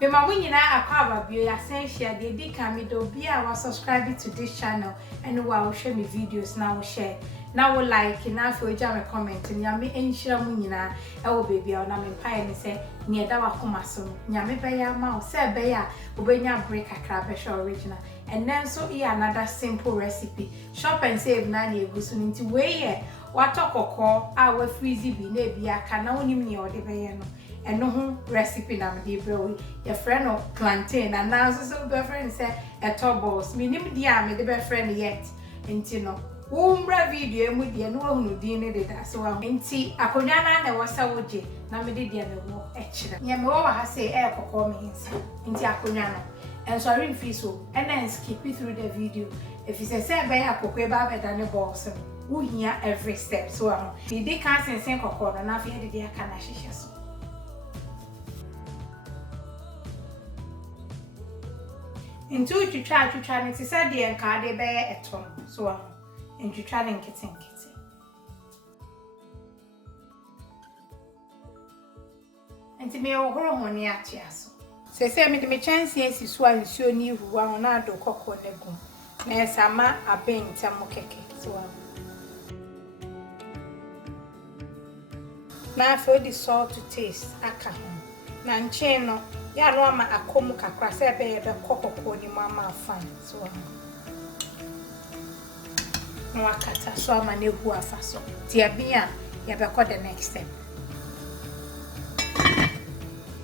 Me ma wunyina akwa bio ya sen share de di kan me do bia wa subscribe to this channel and wa share me videos na wo share na wo like na fe oja me comment nya me enhira mu nyina e wo baby a na me mpae ni se ne eda wa koma so nya me be ya ma o se be ya obenya break akra be show original and then so another simple recipe shop and save na na egusu nti we ye wato kokko a wa freeze bi na bi aka na wonim ne o de be ye no eno ho recipe na me de brew your friend of plantain and now so be friend say a balls minim dia me de be friend yet nti no umbra video emu de no ahunu din ne de da so wa nti akonwa na wo sa woje na me de dia me wo ekira nya me wo ha say e kokko me nsi nti akonwa no and so I refeel so and then skip it through the video if you say be akokko e ba be da ne balls wo hia every step so they can sense kokko no na fe de dia kana hihye so into twitwa ne se de enka de be eton so twitwa ne nkete enti me ohoro ho ne achiaso se me de me chance esi so ansuo ni huwa ho na ado kokko ne gum na esama abenta mo keke so na for the salt to taste aka ho na nche no ya no ama akomu kakra se be kokko ni mama fine so no akata so ama ne hu afa so tia bia ya be the next step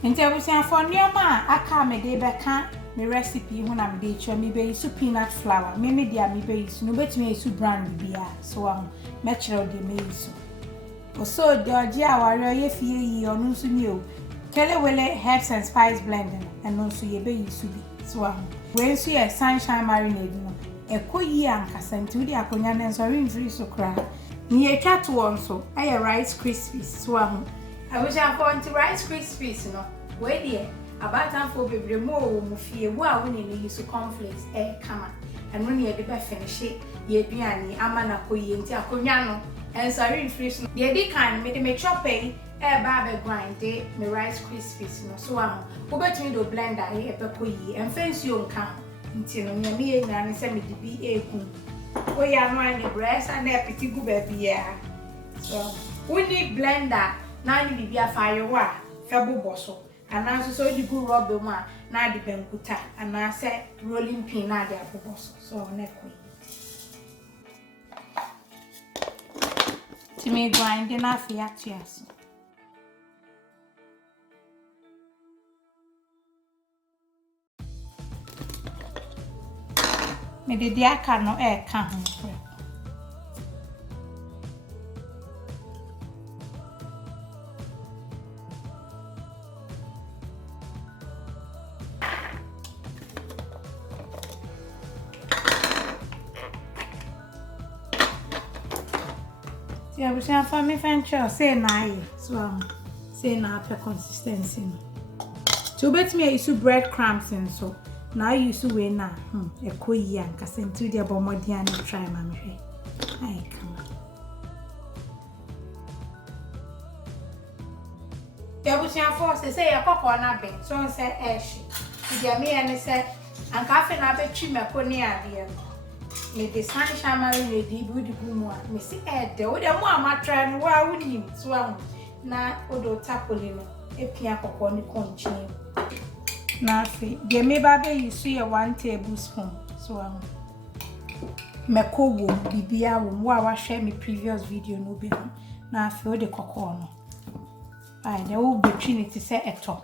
nti abusia for nioma aka me de be ka me recipe hu na me de cho me be use peanut flour me dia me be use no betime use brand bia so me kire de me use so de oje aware ye fie yi onu nso ni o Kelewele herbs and spice blending and also ye be use bi so when so ye sunshine marinade no ekoyi ankasa nti udi akonya na nso rinfri so kra ni e twa to won so aye rice krispies so I wish I found rice krispies no we dey about time for bebre mo mu fie wo a woni ni use cornflakes kama and when ye dey be finish ye duane ama na koyi nti akonya no and so rinfri so ye dey kan me dey me chop ba be grind me rice krispies no so wo betumi do blender e be koyi en fancy o nka nti no me ye nyina ne se me de bi eku wo ya no an breast and e piti gu ba bia so we need blender na ni bibia fire wa fe bobo so ana so di gu rubber mu a na de benkuta ana se rolling pin na de abobo so na koyi ti me grind na afia tiaso me de dia ka no ka ho ya busia fa me fancho say na yi so say na per consistency no to bet me use breadcrumbs and so na use we na ekoyi ankasa nti de abomodi an try ma me hwe ai kama ya busia force say ya kokko na ben so say eshi dia me ya ne say anka fe na betwi makoni ade me de sunshine marinade di budi gumu a me si de wo de mo amatra no wa wunim so na odo tapoli no epia kokko ni konchin na fe de me ba be use ye 1 tablespoon so Makola bibia wo wa share me previous video no be na fe o de kokko no ai de wo betwi ni ti se eto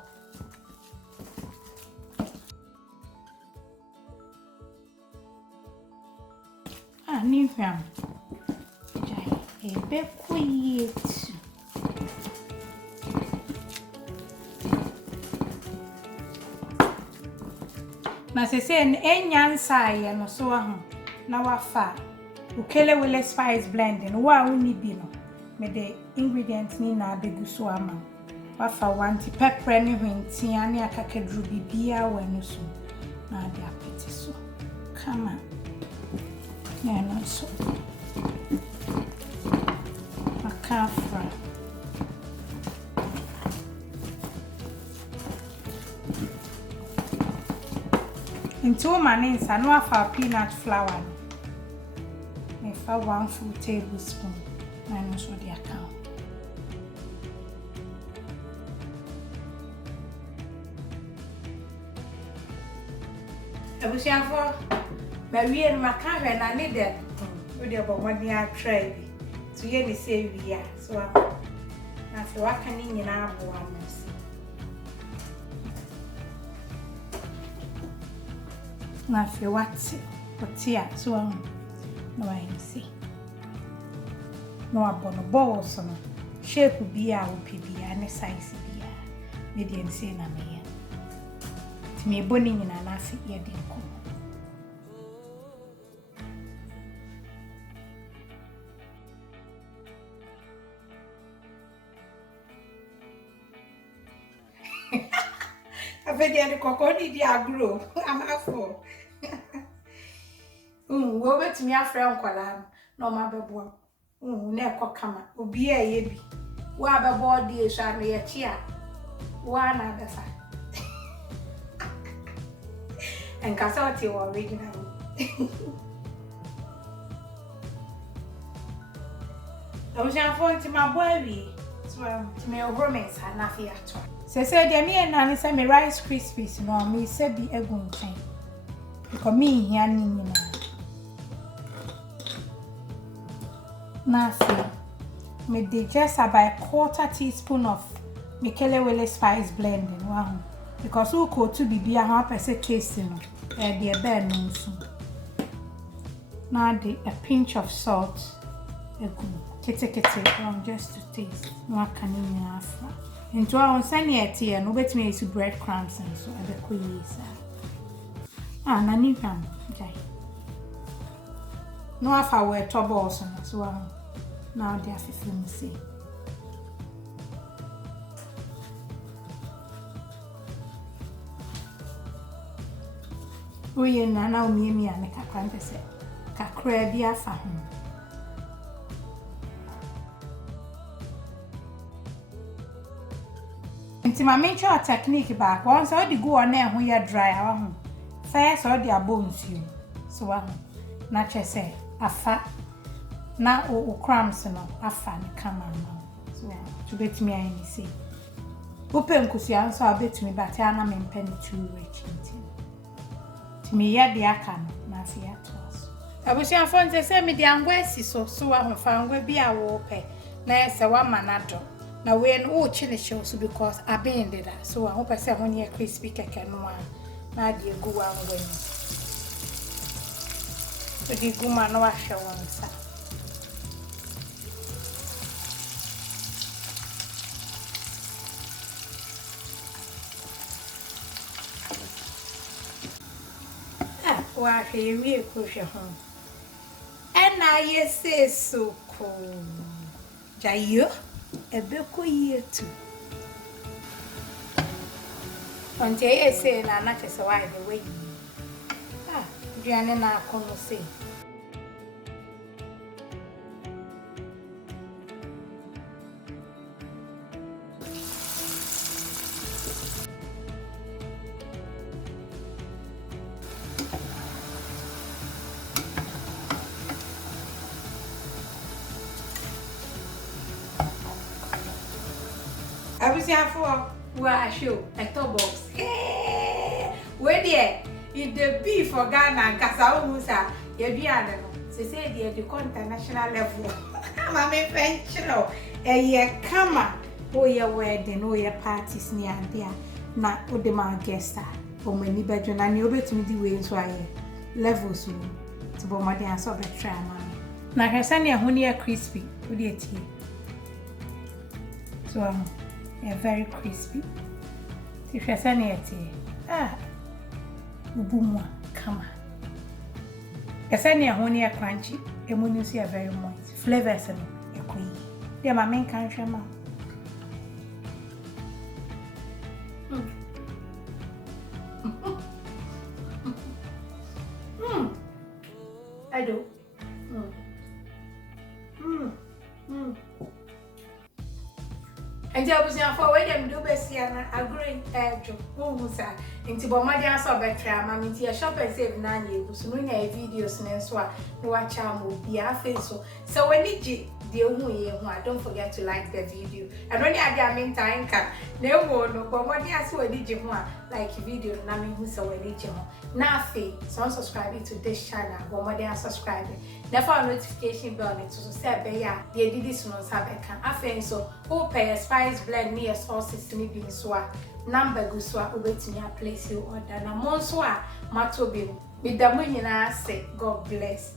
ni fam jai be quiet na se enyansa ye no so na wafa Kelewele spice blending wa uni bi no me the ingredients ni na abegu so ama wafa 1 pepper ni hwenti ane akakadru bibia wanu so na ade apete so kama yeah no so makafra Into manins and no for peanut flour. Me for 1 full tablespoon. Minus what the account. Abusia for Marie and Makola and I need that. With your body I try to hear me say we are. So I feel what can in our bonus. Now feel what's here, so no I see. No abono balls on shape be our PB and size be a medium say na me. To me boning in an acid ear dinkum. I bet you the cocoa dia grow. I'm half for. Go bet me a friend kola no ma bebo. Ne kokama. Obi a ye bi. Wa bebo di so anu ye chia. Wa na befa. And kasoti original. I was your phone to my boy. So to me romance and nothing at all. So said me and Nanny say me rice krispies no me say be a good thing. Because me here ni na say me dey just about 1/4 teaspoon of me Kelewele spice blending. Wow. Because who could to be a half a taste no the bear no so. Now a pinch of salt kete just to taste. No can in after. Into our sunny at here, no bet me to breadcrumbs and so the queens. Nani ram, okay. No, if I wear top balls as well. Now they are 15 see. We now me and a can't say. Kakra be a fahum. Nti ma mention a technique back once all the go on there when you dry our first all the bones you so na che say afa na o crumbs no afa ne kama no so to bet me I say open kusia so abetumi but ya na me pen too rich nti me ya de aka no na afia toss abusia fon say me de angwa si so fa angwa bi a wo pe na say wa manado. Now when chilli shows because I been did that. So I hope I say when you crispy keke no na di gu wan when. So di gu ma no ahwe won sa. Wa hwe wi ko hwe ho. And na say so cool. Jayo Ebeko year too. On say na na chese why the way. Diane na kono say. I was here for where show a top box. Where there? If the beef for Ghana, Casausa, Yabiano, they say they are the international level. I'm a venture. A year come oh, your wedding, oh, your parties near there. Not put them our guest. For many bedroom, and you bet me the ways why levels to bomb my dance of a tram. Now, her son, your honey, crispy, with your tea. So, they're very crispy. If you're sending it, boom, come on. You're sending a honey crunchy, and when you see a very moist flavors and a queen. They're my main country, ma'am. I do. And I was here for wait them do best here agree who say into Bomadia saw better mammy tea shop and save 9 years no videos and so no watch will be a face so when it don't forget to like the video and when I get mean time can no but what you ask what did you want like video nami who so when it now so subscribe to this channel but more subscribing never notification bell to say yeah they did this no sabe can afen so who pay spice blend near sauces me being so number go so obetimi a place you order na mo so a mato bi with the money na say God bless.